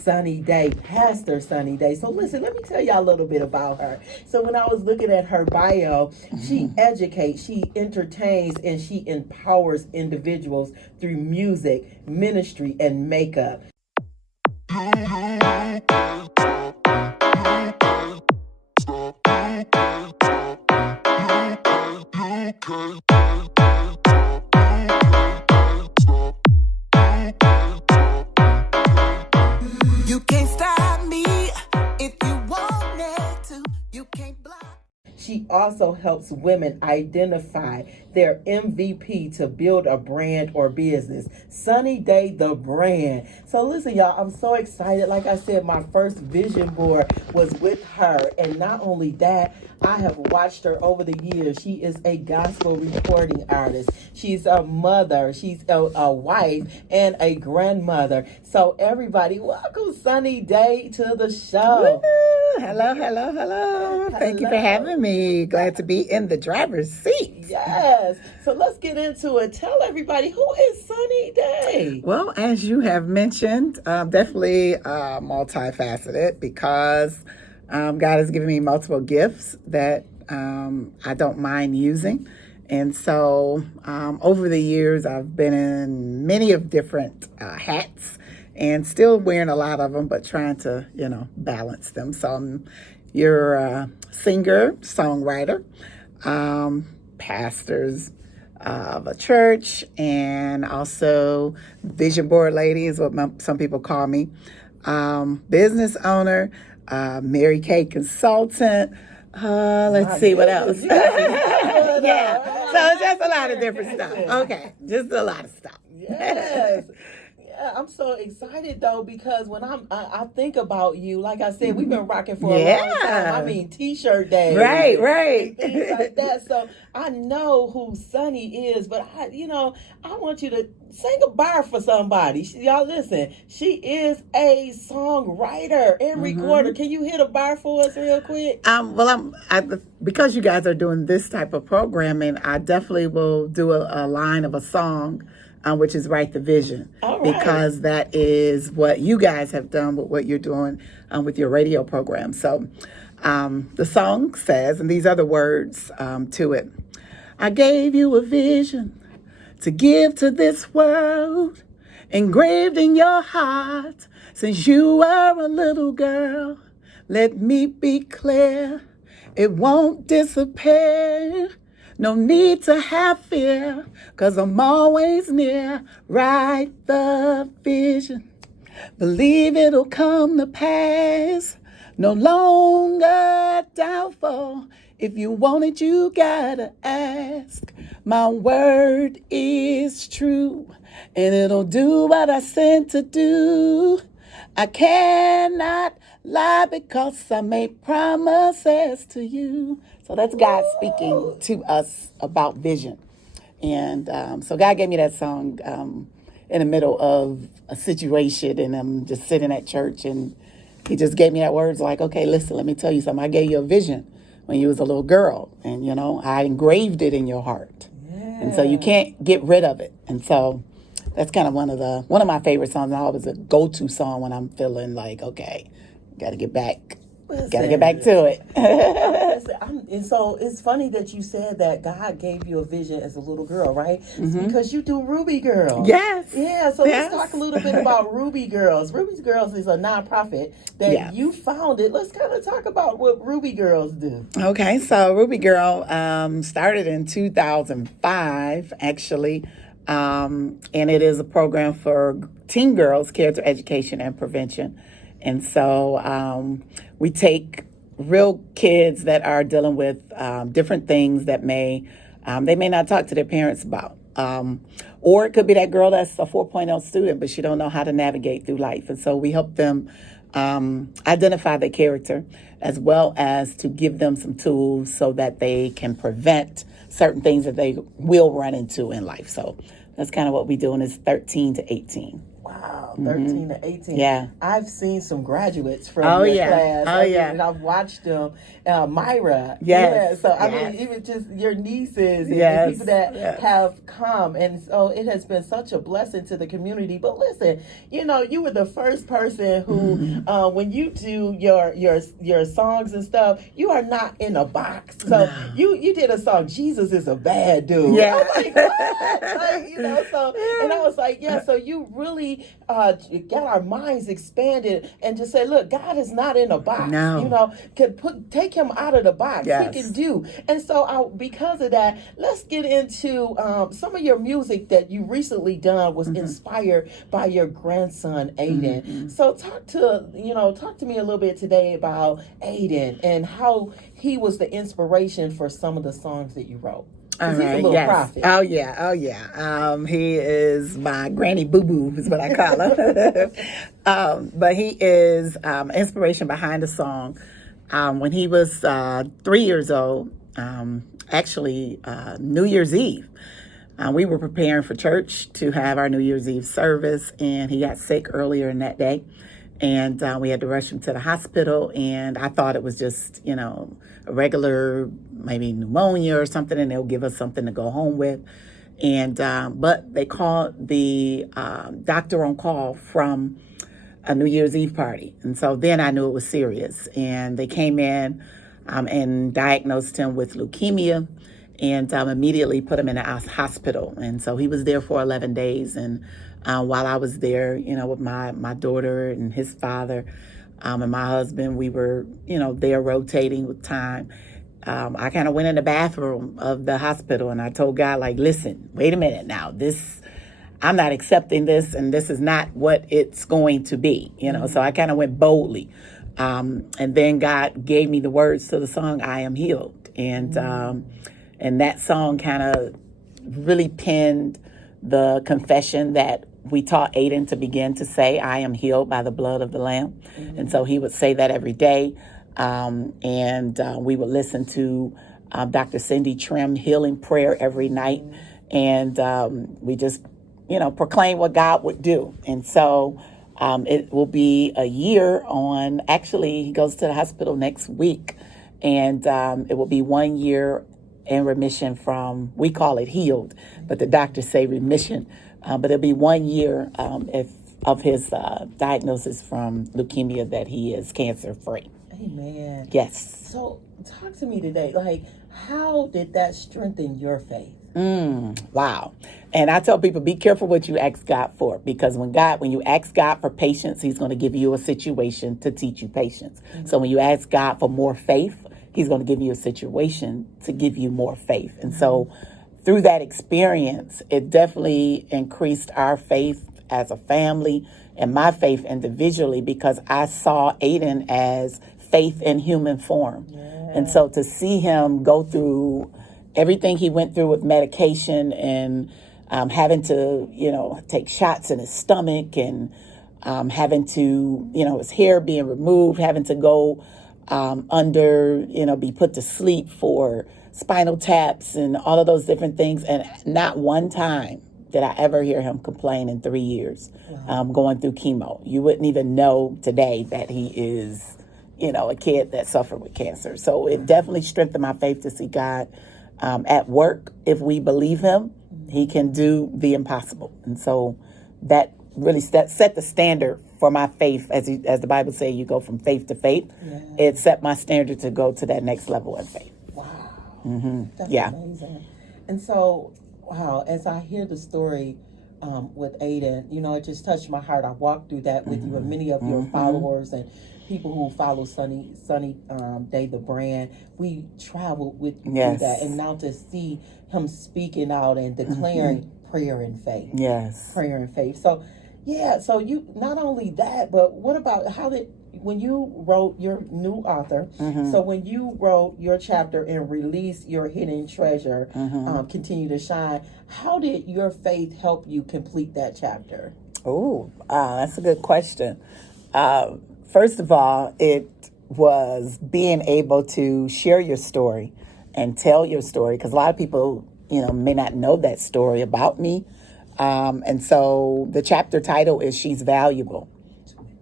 Sunny Day, Pastor Sunny Day. So listen, let me tell y'all a little bit about her. So when I was looking at her bio, she educates, she entertains, and she empowers individuals through music, ministry, and makeup. You can't stop me if you want to. You can't block. She also helps women identify their MVP to build a brand or business. Sunny Day, the brand. So listen, y'all, I'm so excited. Like I said, my first vision board was with her. And not only that, I have watched her over the years. She is a gospel recording artist. She's a mother. She's a wife and a grandmother. So everybody, welcome Sunny Day to the show. Woo! Hello. Thank you for having me. Glad to be in the driver's seat. Yes. So let's get into it. Tell everybody, who is Sunny Day? Well, as you have mentioned, definitely multifaceted because God has given me multiple gifts that I don't mind using. And so over the years, I've been in many of different hats and still wearing a lot of them, but trying to, balance them. So you're a singer, songwriter, pastors of a church, and also vision board lady is what some people call me. Business owner, Mary Kay consultant. Let's see what else. Yeah. So it's just a lot of different stuff. Okay. Just a lot of stuff. Yes. Yeah, I'm so excited though because when I think about you, like I said, we've been rocking for a long time. I mean, T-shirt day, right, things like that. So I know who Sunny is, but I want you to sing a bar for somebody. Y'all listen, she is a songwriter and recorder. Can you hit a bar for us real quick? Because you guys are doing this type of programming, I definitely will do a line of a song. Which is Write the Vision. All right. Because that is what you guys have done with what you're doing with your radio program. So the song says, and these are the words to it, I gave you a vision to give to this world, engraved in your heart since you were a little girl. Let me be clear, it won't disappear. No need to have fear, 'cause I'm always near. Write the vision, believe it'll come to pass. No longer doubtful. If you want it, you gotta ask. My word is true, and it'll do what I sent to do. I cannot lie because I made promises to you. So that's God speaking to us about vision. And so God gave me that song in the middle of a situation, and I'm just sitting at church, and he just gave me that words like, okay, listen, let me tell you something. I gave you a vision when you was a little girl, and, I engraved it in your heart. Yeah. And so you can't get rid of it. And so that's kind of one of my favorite songs, and always a go-to song when I'm feeling like, okay, got to get back to it. And so it's funny that you said that God gave you a vision as a little girl, right? Mm-hmm. Because you do Ruby Girls. Yes. Yeah, so let's talk a little bit about Ruby Girls. Ruby Girls is a nonprofit that you founded. Let's kind of talk about what Ruby Girls do. Okay, so Ruby Girl started in 2005, actually. And it is a program for teen girls, character education and prevention. And so we take real kids that are dealing with different things that they may not talk to their parents about. Or it could be that girl that's a 4.0 student, but she don't know how to navigate through life. And so we help them identify their character as well as to give them some tools so that they can prevent certain things that they will run into in life. So that's kind of what we're doing is 13 to 18. Wow, 13 to 18. Yeah. I've seen some graduates from Oh, your yeah. class. Oh, yeah. And I've watched them. Myra. Yes. Yeah. So, I Yes. mean, even just your nieces and Yes. people that Yes. have come. And so it has been such a blessing to the community. But listen, you were the first person who, when you do your songs and stuff, you are not in a box. So you did a song, Jesus is a Bad Dude. Yeah. I was like, what? And I was like, yeah, so you really got our minds expanded and just say, look, God is not in a box. No. Take him out of the box. Yes. He can do. And so because of that, let's get into some of your music that you recently done was inspired by your grandson, Aiden. So talk to me a little bit today about Aiden and how he was the inspiration for some of the songs that you wrote. All He's a right, little yes. prophet. Oh yeah. He is my granny boo boo, is what I call him. But he is inspiration behind the song. When he was 3 years old, actually New Year's Eve, we were preparing for church to have our New Year's Eve service, and he got sick earlier in that day. And we had to rush him to the hospital, and I thought it was just, a regular, maybe pneumonia or something, and they'll give us something to go home with. And but they called the doctor on call from a New Year's Eve party. And so then I knew it was serious. And they came in and diagnosed him with leukemia and immediately put him in a hospital. And so he was there for 11 days. And while I was there, with my daughter and his father and my husband, we were, there rotating with time. I kind of went in the bathroom of the hospital and I told God, like, listen, wait a minute now. I'm not accepting this, and this is not what it's going to be, So I kind of went boldly. And then God gave me the words to the song, I Am Healed. And that song kind of really pinned the confession that we taught Aiden to begin to say, I am healed by the blood of the Lamb. And so he would say that every day. And we would listen to Dr. Cindy Trim healing prayer every night. And we just, proclaim what God would do. And so it will be a year actually, he goes to the hospital next week. And it will be 1 year in remission from, we call it healed, but the doctors say remission. But it'll be 1 year of his diagnosis from leukemia that he is cancer free. Amen. Yes. So talk to me today. Like, how did that strengthen your faith? Wow. And I tell people, be careful what you ask God for, because when you ask God for patience, he's going to give you a situation to teach you patience. So when you ask God for more faith, he's going to give you a situation to give you more faith. And so through that experience, it definitely increased our faith as a family and my faith individually, because I saw Aiden as faith in human form. Yeah. And so to see him go through everything he went through with medication and having to, take shots in his stomach and having to, his hair being removed, having to go under, be put to sleep for spinal taps and all of those different things. And not one time did I ever hear him complain in 3 years going through chemo. You wouldn't even know today that he is, a kid that suffered with cancer. So it definitely strengthened my faith to see God at work. If we believe him, he can do the impossible. And so that really set the standard for my faith. As the Bible says, you go from faith to faith. Yeah. It set my standard to go to that next level in faith. Wow. Mm-hmm. That's amazing. And so, wow, as I hear the story with Aiden, it just touched my heart. I walked through that with you and many of your followers and people who follow Sunny Day the brand. We traveled with you through that, and now to see him speaking out and declaring prayer and faith. Yes, prayer and faith. So, so you not only that, but what about when you wrote your new author? So when you wrote your chapter and release your hidden treasure, continue to shine. How did your faith help you complete that chapter? Oh, that's a good question. First of all, it was being able to share your story and tell your story, because a lot of people, may not know that story about me. And so the chapter title is She's Valuable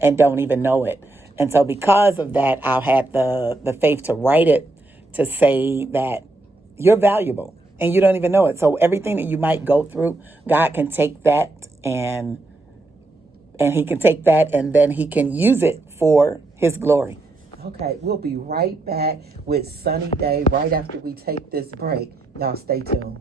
and Don't Even Know It. And so because of that, I had the faith to write it, to say that you're valuable and you don't even know it. So everything that you might go through, God can take that and he can take that and then he can use it for his glory. Okay, we'll be right back with Sunny Day right after we take this break. Y'all stay tuned.